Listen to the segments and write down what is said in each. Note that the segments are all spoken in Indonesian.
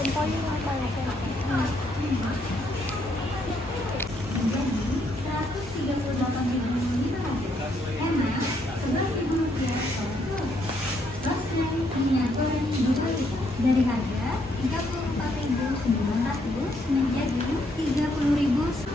Temponya apa ya? Dari harga 34.900 menjadi 30.000.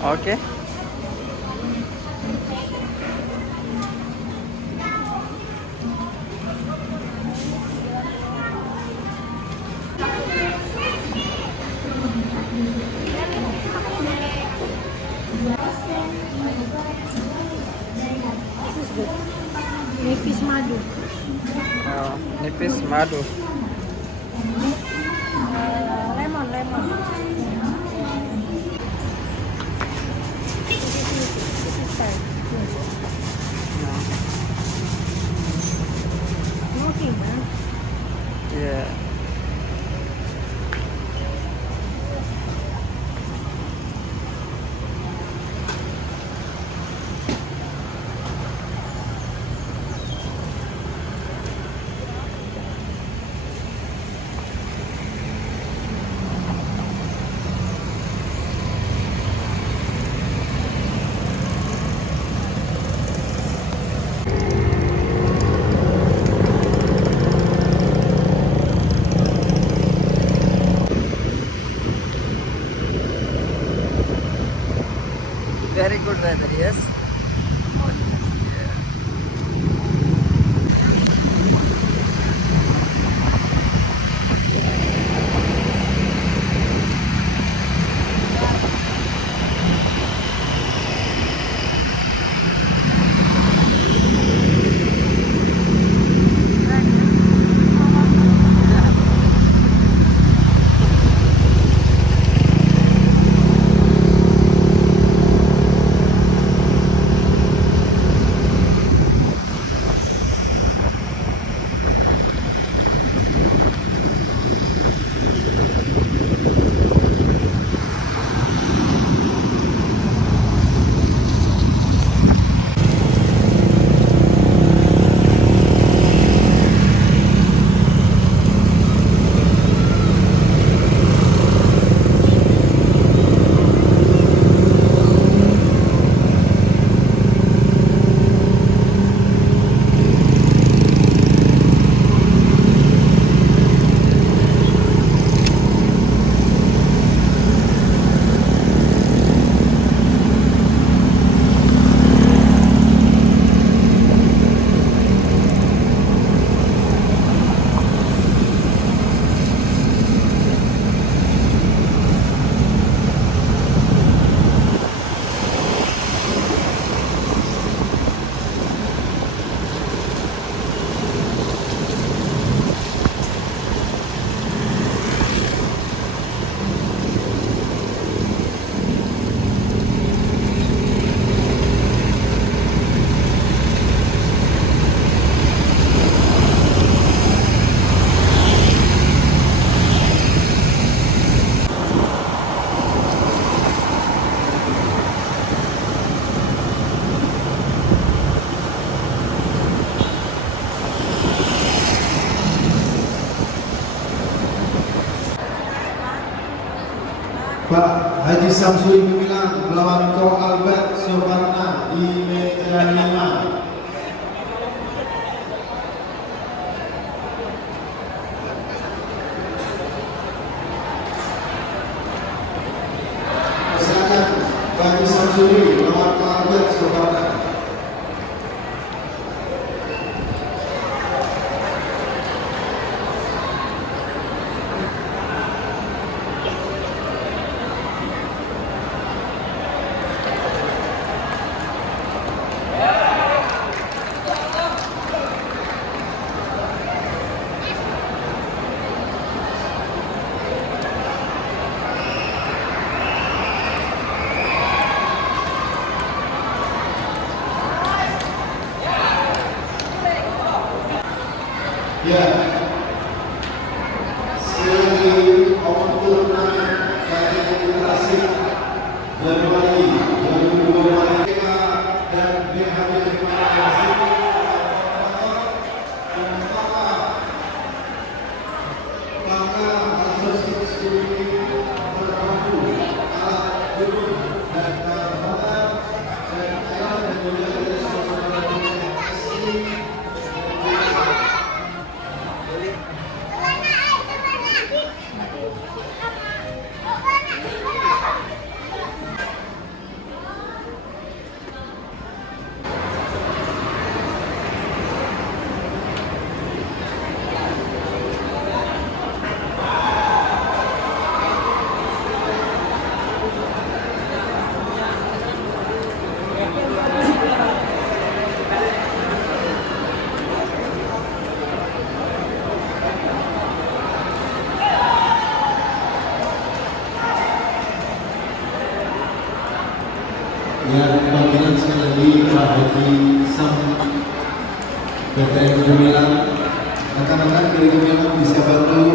Oke. Nipis madu. Nipis madu. Lemon. This is fine. Okay, man. Yeah. Pak Haji Samsuri Gumilang melawan Ko Albert Suparna di meja 5. Silakan Pak Haji Samsuri melawan Ko Albert Suparna. Ya, sekali open turnamen kategori klasik Januari 2022 dan BHB maka asosiasi berlaku alat turun dan kawan dan ayah dan juga dari saudara asli. Dan panggilan sekali lagi Pak Haji Sam BTN Gumilang, rekan-rekan dari Gumilang bisa bantu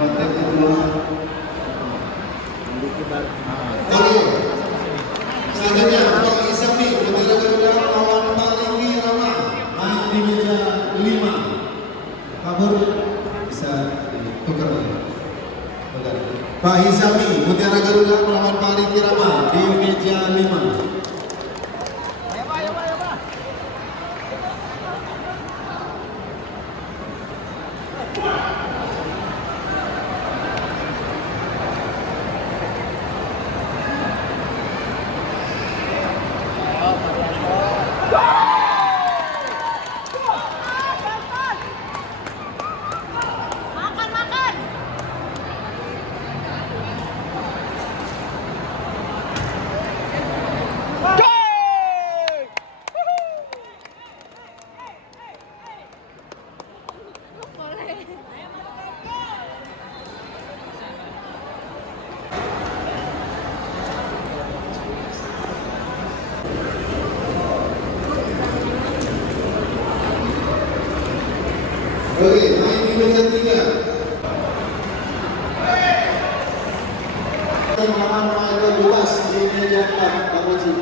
kontak kedua. Oke, selanjutnya Pak Isami Bendera Garuda lawan Pak Ringgi Rama main di meja 5. Kabur bisa tukar. Pak Hisami Mutiara Garuda melawan Pak Ringgi Rama di meja 5. Oke, main di meja 3. Melawan Mario Luas di meja 4, Pak Haji.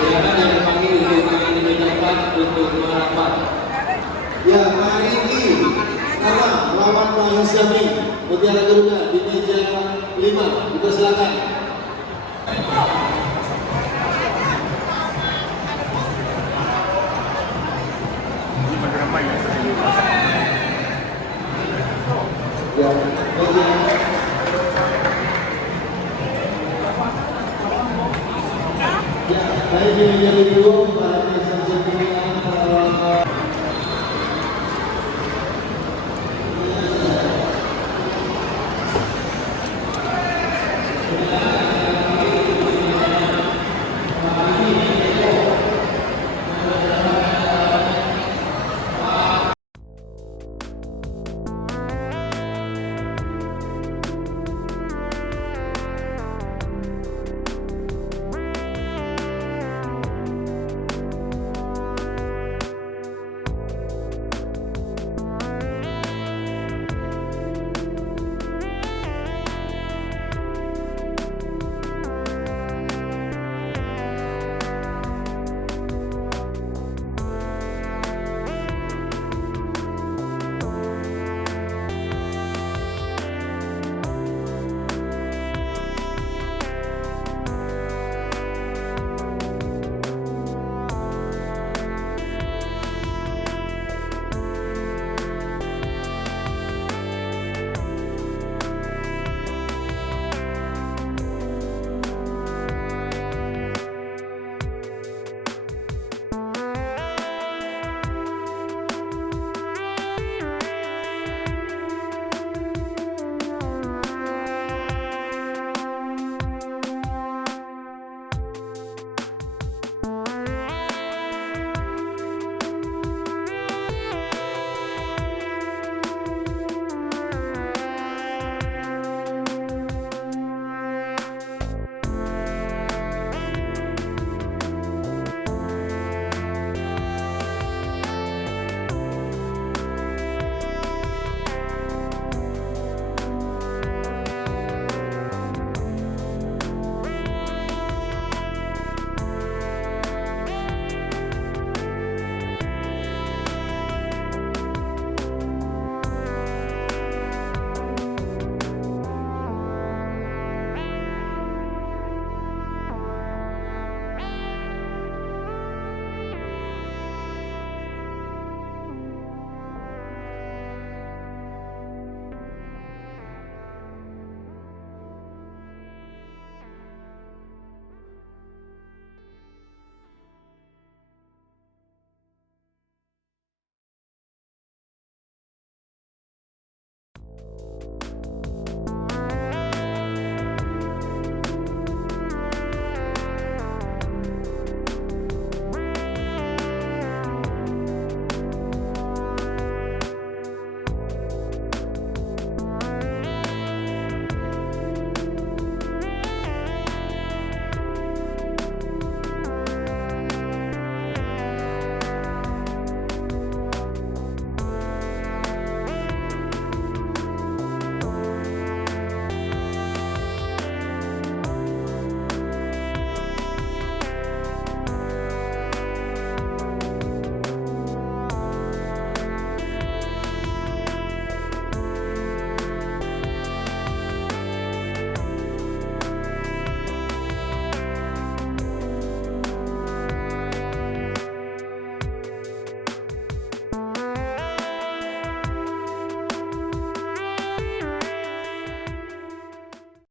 Silakan yang dipanggil di meja 4 untuk merapat. Ya, Pak Ringgi Rama melawan Pak Hisami Mutiara Garuda di meja 5. Kita silakan. Ya, baik di meja 2 Pak Haji Samsuri